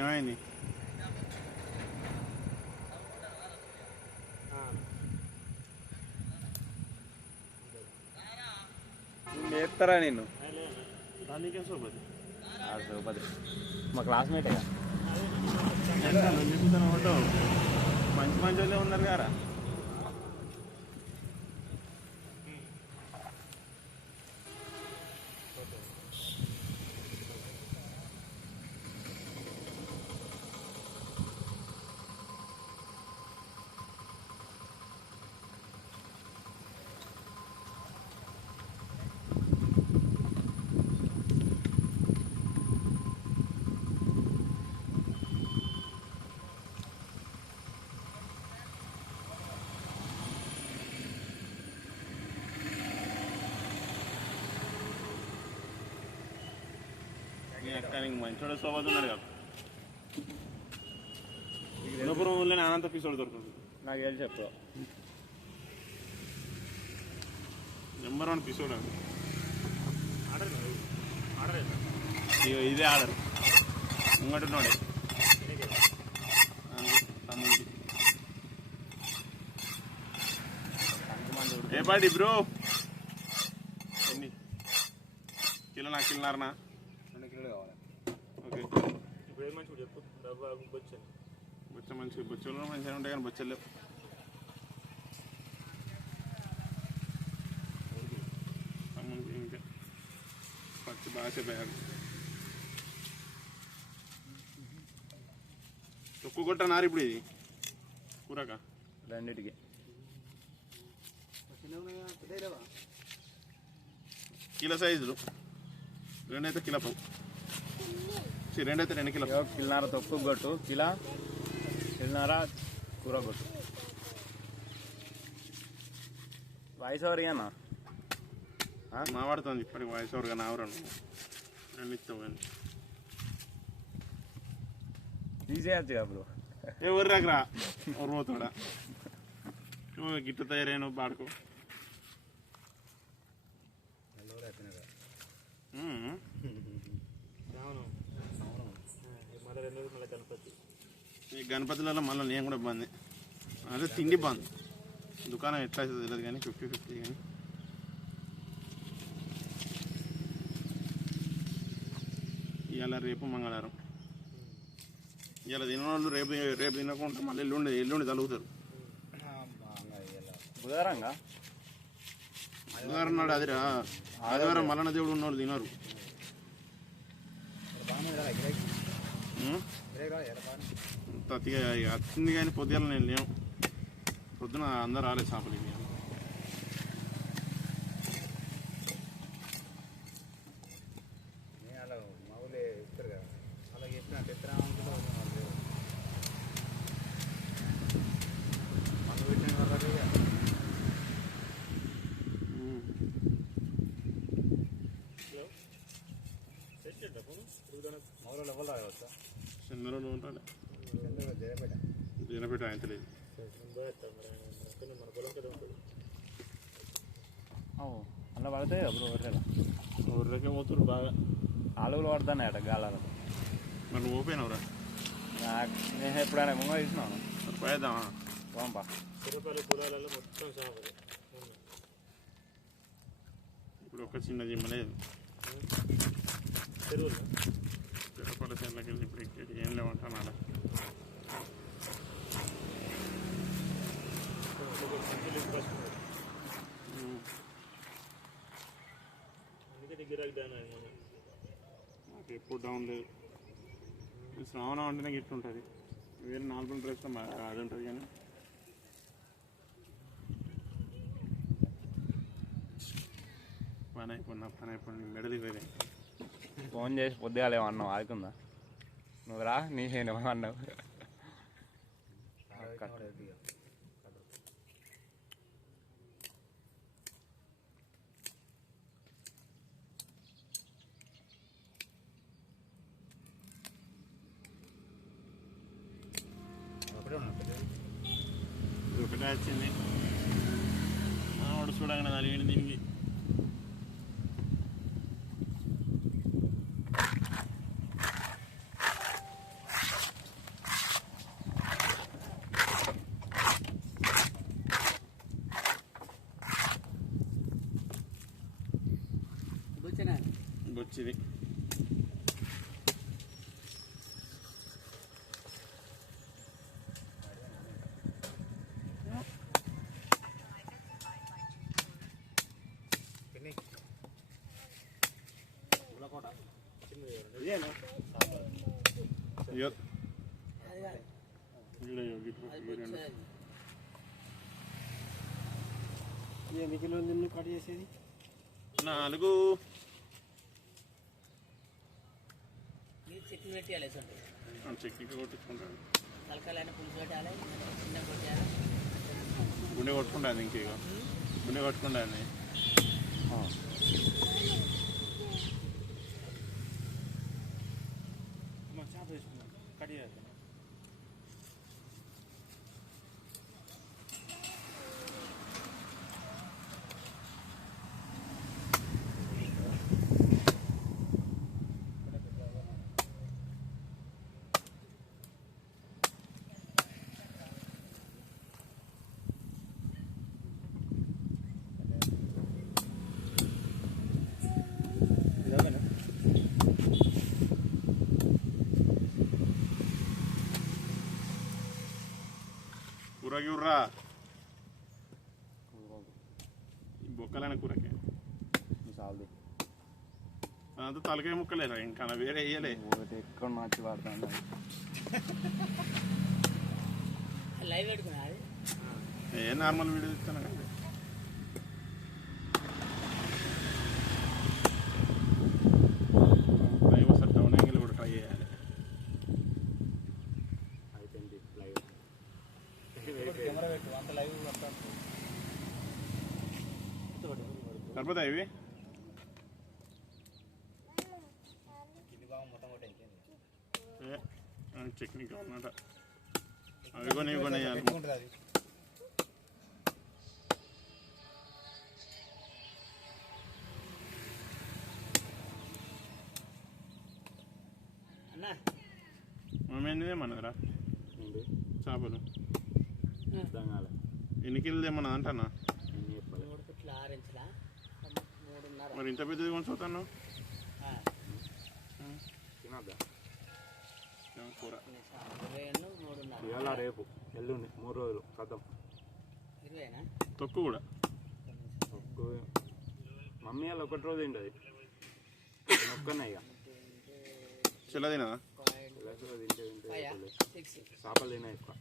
ఏమైంది? నేర్తారా నేను? సోపతి సోపతి మా క్లాస్మేటే మంచి మంచి వాళ్ళే ఉన్నారు కదా. కానీ మంచోడ సోబత్ ఉన్నాడు కదా. గుణపురం ఊళ్ళో అనంత ఎపిసోడ్ దొరుకుతుంది. నాకు వెళ్ళి చెప్పు. నెంబర్ 1 ఎపిసోడ్ అండి. ఇదే ఆర్డర్ ముంగటున్నాడే తమ్ముడికి. ఏ పాటి బ్రో? ఎన్ని కిలో? నాకు కిలోన్నరనా? 2 కిలోలు కావాలి. ఓకే. ఇప్పుడు ఏం మంచిగా చెప్పు. డబ్బా బొచ్చలు బొచ్చ మంచిగా బొచ్చలు మంచిగా ఉంటాయి కానీ బొచ్చలు లేవు. ఇంకా పచ్చి బాగా చెప్పారు. తొక్కు కొట్టనారు ఇప్పుడు ఇది కూరక రెండింటికి కిలో సైజులు. 2 అయితే కిలో 2 అయితే 2 కిలో. కిలోన్నర తొక్కు కొట్టు, కిలోన్నర కూర కొట్టు. Voice over ఇయ్యన్నా? మావాడుతుంది ఇప్పటికి వాయిస్ ఓవర్గా. నావరాను నేను ఇస్తావు కానీ తీసేయచ్చు బ్రో. ఎవరు రాకరా ఎవరు పోతాడా? నువ్వు గిట్ట తయారైన బాడుకో. ఈ గణపతులలో మళ్ళీ నేను కూడా బంద్. అదే తిండి బంద్. దుకాణం ఎట్లా అవుతుంది తెలియదు కానీ 50-50 కానీ. ఇవాళ రేపు మంగళవారం. ఇవాళ తినవాళ్ళు రేపు తినకుండా మళ్ళీ ఎల్లుండి తలుగుతారు. బుధవారంగా బుధవారం నాడు అదిరా. ఆదివారం మల్లన్న దేవుడు ఉన్నవాళ్ళు తినరు. వచ్చింది కానీ పొద్దున నేను లేవు. పొద్దున అందరు రాలేదు చేపలు. చంద్రలో ఉంటాడు. జనపేట ఆయన తెలియదు. అలా పడతాయి అప్పుడు వర్రెలా ఊర్లోకే పోతురు బాగా. ఆలుగులు పడుతున్నాయి అట గాలలో. మరి నువ్వు ఓపోయినవురా? నేను ఎప్పుడైనా ముంగ ఇచ్చినాను. పోయేద్దామా? పోంపా. పొలాలలో మొత్తం సాగు. ఇప్పుడు ఒక చిన్న జిమ్మ లేదు. చెరువులు పెరపల చెట్లకి వెళ్ళి ఇప్పుడు ఇక్కడ ఏం లేవంటాను అలా. నాకు ఎప్పుడు డౌన్ లేదు. శ్రావణం అంటేనే గిట్లుంటుంది. వేరే 4 డ్రెస్లో అది ఉంటుంది కానీ పని అయిపోయింది మెడలి వేరే. ఫోన్ చేసి పొద్దుగాలే అన్నావు ఆదుకుందా? నువ్వు రా నేను అన్నావు. ఒకటే వచ్చింది వాడు చూడగానే దాని దీనికి. ఇదేనా ఎన్ని కిలోలు నిన్ను కట్ చేసేది 4 చెక్కి పెట్టాలి చెక్కి కొట్టించుకుంటాను తలకాయలైనా పులుసు పెట్టాలి చిన్న కొట్టాలి గుండె కొట్టుకుంటాను ఇంక గుండె కొట్టుకుంటాను చేప వేసుకున్నాం కట్ చేయాలి కూరకి ఉర్రా బొక్కలైన కూరకి చాలు అంతా తలకాయ ముక్కలేరా ఇంకా వేరే వేయలే ఎక్కడ మార్చి వాడతాను లైవ్ పెట్టుకున్నది ఏ నార్మల్ వీడియో ఇస్తాను కదా లైవ్ ఒకసారి డౌన్ యాంగిల్ కూడా ట్రై చేయాలి కెమెరా పెట్టు అంత లైవ్ సరిపోతా ఇవి కింది భాగం మొత్తం కూడా ఇంకేంది టెక్నిక్ అన్నమాట అవి కొని ఇవి కొని వేయాలి పెట్టుకుంటుంది అది అన్నా మేమేందేమన్నదిరా చేపలు ఎన్ని కిలోలు ఏమన్నా అంటానా 3 ఫుట్ల 6 ఇంచుల 3.5 మరి ఇంత పెద్దది కొంచుతాను కూర 20 ఇవాళ రేపు ఎల్లుండి 3 రోజులు కథం 20నా తొక్కు కూడా మమ్మీ వాళ్ళు 1 రోజు ఏంటి అది ఒక్కనే ఇక చిల్ల తినదా చేపలు తినా ఎక్కువ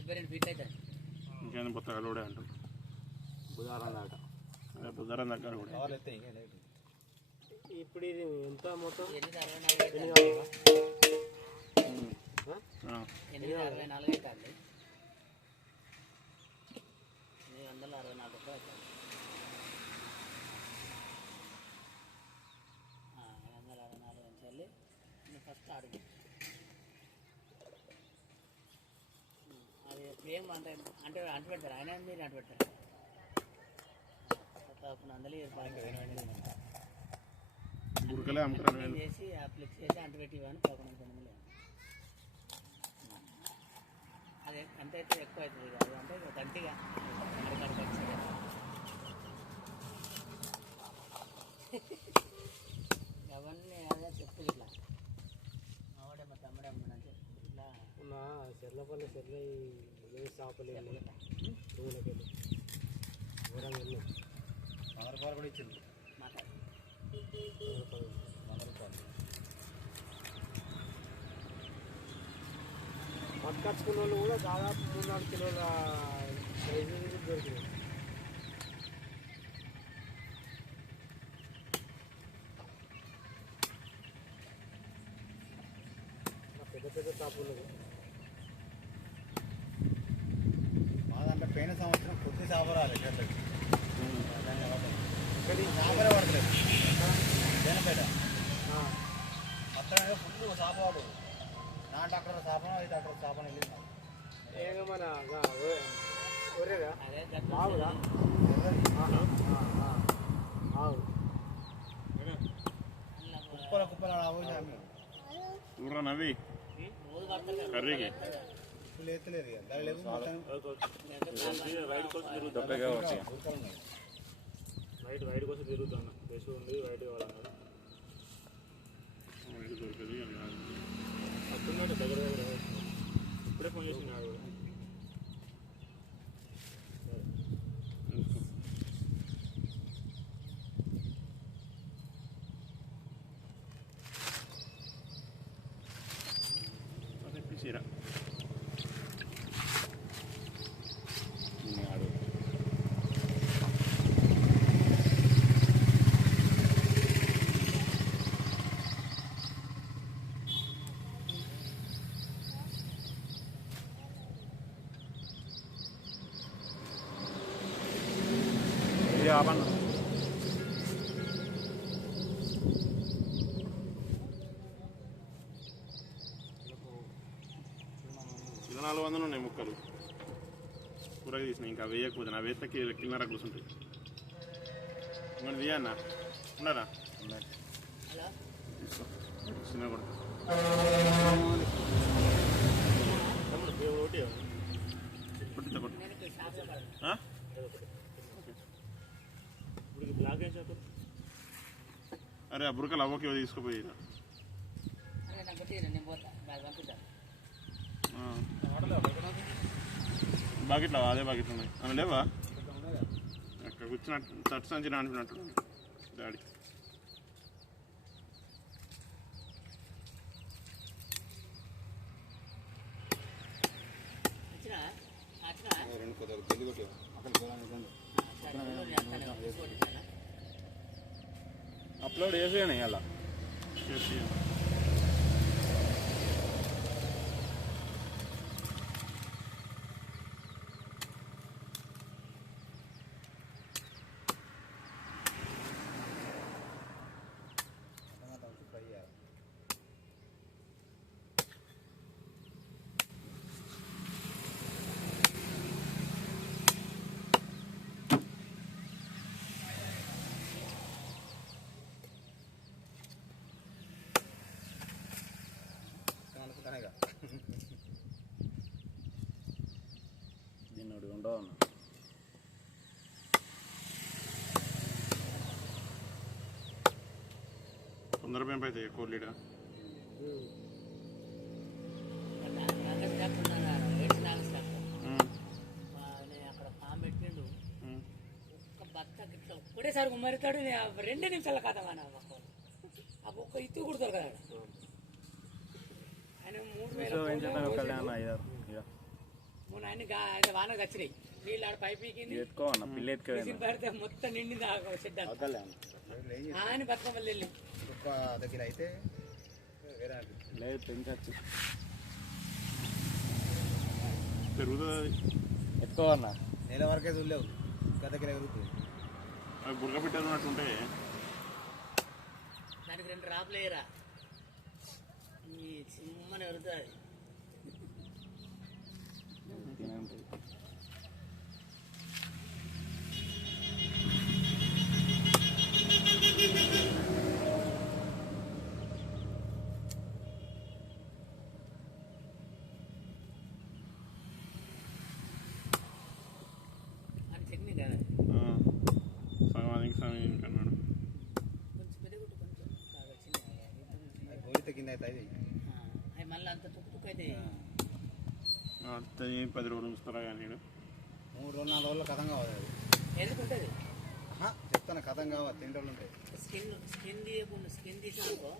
72 ఫీట్లు అవుతుంది ఇంకేంది కొత్తగా లోడే అంటారు బుధవారం దాకా అదే బుధవారం దగ్గర కూడా ఇప్పుడు ఇది ఎంత మొత్తం 864 అవుతుంది 864 రూపాయలు అవుతుంది 864 నుంచి వెళ్ళి ఫస్ట్ అడుగు అది ఏం అంటే అంటే అంటు పెడతారు ఆయన మీరు అంటు పెడతారు అందరూ బురకలే అమ్ముతారు చేసి ఆ ఫ్లిక్స్ చేసి అంటు పెట్టి ఇవ్వని 11 అది అంత అయితే ఎక్కువ అవుతుంది కాదు అంటే గంటిగా అవన్నీ అదే చెప్పు ఇట్లా మావాడే మా తమ్ముడే అమ్మనంటే ఇట్లా నా చెర్లపల్లి చెర్ల చేపలు రూలకి వెళ్ళి ఘోరంగా వెళ్ళి 100 రూపాయలు కూడా ఇచ్చింది మాట్లాడు 100 రూపాయలు పట్టుకొచ్చుకున్న వాళ్ళు కూడా దాదాపు 3-4 కిలోల సైజు దొరికినాయి పెద్ద పెద్ద చేపలు మాదంటే పోయిన సంవత్సరం కొద్ది చేపలు రాలేదు చెట్లకి ఇక్కడ చేపలే పడతలేదు జనపేట మొత్తం ఫుల్ చేపలు నా డాక్టర్ చేపన 5 డాక్టర్ చేపన వెళ్ళింది ఏమో మన ఒరేగా ఆవురా ఆవు కుప్పల ఆవు ఊర్రా నవ్వి కర్రీకి లేతలేదు వైట్ కోసం తిరుగుతున్నా ఫ్రెష్ ఉంది వైట్ కావాలన్నారు దొరికేది వస్తున్నాడు దగ్గర ఇప్పుడే ఫోన్ చేసినాడు చీర ఆడు ఇది ఆపన్న ఇలా 400 ఉన్నాయి ముక్కలు కూరగా తీసినాయి ఇంకా వేయకపోతే నా వేస్తే కిన్నర కూర్చుంటాయి ఇంకొని తీయన్నా ఉన్నారా హలో తీసుకో చిన్న కూడా తమ్ముడు దేవుడు ఒకటి కొట్టితే కొట్టు నేను షాప్లో పడను. ఆ? ఇప్పుడు ఇది బ్లాక్ ఏం చేస్తారు అరే ఆ బురకలు అవ్వకి తీసుకుపోయి అరే నాకు కొట్టి నేను పోతా బాగా పంపిద్దాం. బాకెట్లో అదే బాకెట్లు ఉన్నాయి అని లేవా అక్కడ కూర్చున్న తట్టు సంచి నానిపినట్టు డాడీ వచ్చినా వచ్చినా అప్లోడ్ చేసేయండి అలా చేసి దీన్ని ఉండవు అన్న తొందర పెంపు అయితే కోర్లీడా అక్కడ పాము పెట్టిండు ఒక్క బత్త గిట్ల ఒక్కడేసారి ఉమ్మరితాడు 2 నిమిషాల కథ ఆ ఒక్క ఇత్తు కూడా దొరకదాడు ఆయన 3000 మూడు ఆయన వానకు వచ్చినాయి నీళ్ళు ఆడ పైపీకి ఎత్తుకో అన్న పిల్ల ఎత్తుకో పడితే మొత్తం నిండింది చెడ్డ ఆయన బతుకమ్మలు వెళ్ళి దగ్గర అయితే లేదు పెంచచ్చు పెరుగుతుంది ఎత్తుకో అన్న నెల వరకే చూడలేవు ఇంకా దగ్గర ఎగురుతుంది అవి బుర్గ పెట్టారు ఉన్నట్టుంటే దానికి 2 రాపులు వేయరా ఈ సిమ్మని ఎగురుతుంది తినే ఉంటుంది అని టెక్నిక్ కదా సగం అది సగం ఇంకన్నాడు కొంచెం పెద్దగుట్టు కొంచెం బాగా చిన్న గోలిత కింద అయితే అది అవి మళ్ళీ అంత తుక్కు అయితే 10 రోజులు ఉంచుతారా కానీ 3 రోజులు 4 రోజులు కథం కావాలి అది ఎందుకుంటుంది చెప్తాను కథం కావాలి 3 రోజులు ఉంటాయి స్కిన్ తీయకుండా స్కిన్ తీసానుకో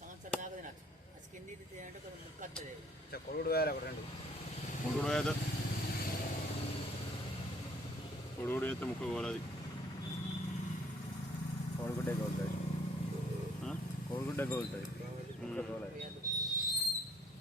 సంవత్సరం దాకా తినచ్చు ఆ స్కిన్ తీసి అంటే కొంచెం ముక్క వస్తుంది కొడుడు వేయాలి ఒక 2 కొడుగుడు వేద కొడుగుడు వేస్తే ముక్క కోలది కోడిగుడ్డే కోలుతుంది కోడిగుడ్డే కోలుతుంది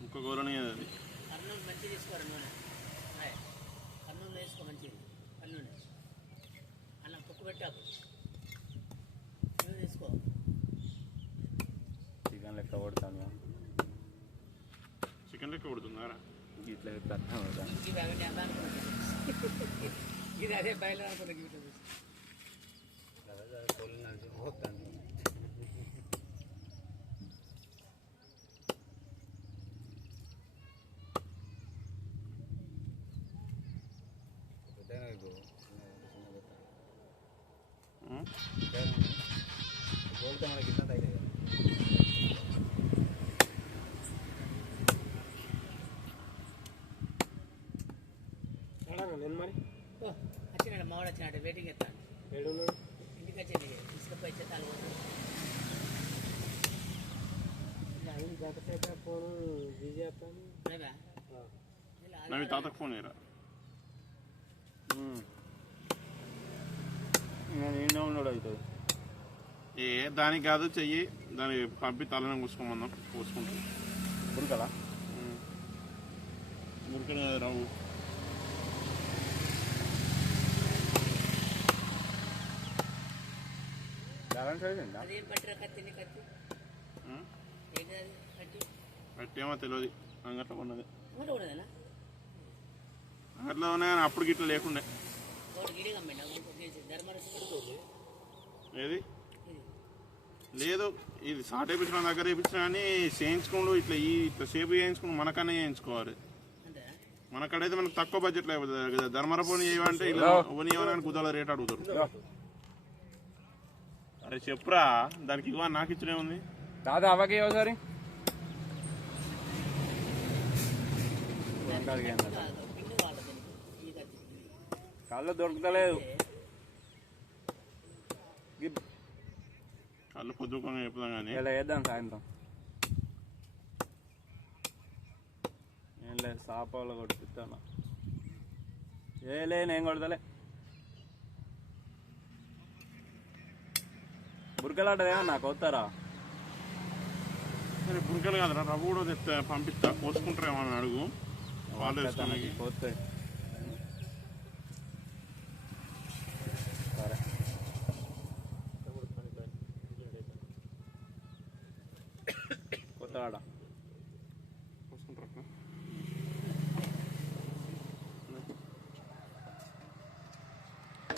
ముక్క కోలని అది కర్నూలు మంచిగా తీసుకోరు నూనె కర్నూలు వేసుకో మంచిది కర్నూలు అలా కుక్క పెట్టాకు నువ్వు తీసుకో చికెన్ లెక్క కొడతాను చికెన్ లెక్క కొడుతుందారా ఇట్లా చెప్తాను ఇది అవన్నీ అందా అనుకున్నాను ఇది అదే బయలు అనుకున్నా గీట కోళ్ళు నడిచి పోతాను గోల్తో మనకి ఇంత అయితే నేను మరి వచ్చినాడు మావాడు వచ్చినాడు వెయిటింగ్ ఎత్తాను ఇంటికి వచ్చేది తీసుకుపోయి చెత్తాలు గంట సేపు ఫోన్ బిజీ చేస్తాను. రేవా? నవి తాతకు ఫోన్ చేయరా. నేను ఈయన ఉన్నాడు అవుతుంది. ఏ దానికి కాదు, చెయ్యి దానికి పంపి తలనే కూసుకోమన్నాం, కోసుకుంటాం. ఉరకలా మురికలు కదా రావు. బ్యాలెన్స్ అయిందా? అదేం పట్టిరా కత్తిని కత్తి ఏంటి అది కత్తి పెట్టేమో తెలియదు, అంగట్లో ఉన్నది. ఊట కూడదేనా అంగట్లో ఉన్నాయి కానీ అప్పుడు గిట్ల లేకుండే. ఒకటి గిడి కమ్మండి ధర్మరసి ఏది లేదు, ఇది సాట్ వేయించిన దగ్గర వేయించిన కానీ చేయించుకోండు ఇట్లా ఇట్లా సేపు చేయించుకుని మనకన్నా చేయించుకోవాలి. అంతే మనకడైతే మనకు తక్కువ బడ్జెట్లో అయిపోతుంది కదా. ధర్మరపోని ఏమంటే ఇలా ఓని ఏమని కుదాల రేట్ అడుగుతారు. అరే చెప్పురా, దానికి ఇవ్వ నాకు ఇచ్చినే ఉంది. తాత అవ్వకి ఒకసారి పిన్ను వాళ్ళది ఈ కత్తి కళ్ళు దొరుకుతలేదు. కళ్ళు పొద్దుకొని చెప్తాం కానీ ఇలా వేద్దాం సాయంత్రం. ఏం లేదు, సాపాలు కొట్టిస్తాను. నేను కొడతలే. బురకలాట ఏమన్నా కొత్తారా? బుర్కలు కాదురా, రవ్వ కూడా పంపిస్తా, కోసుకుంటారేమో అని అడుగు. వాళ్ళు వేసుకుని కొత్త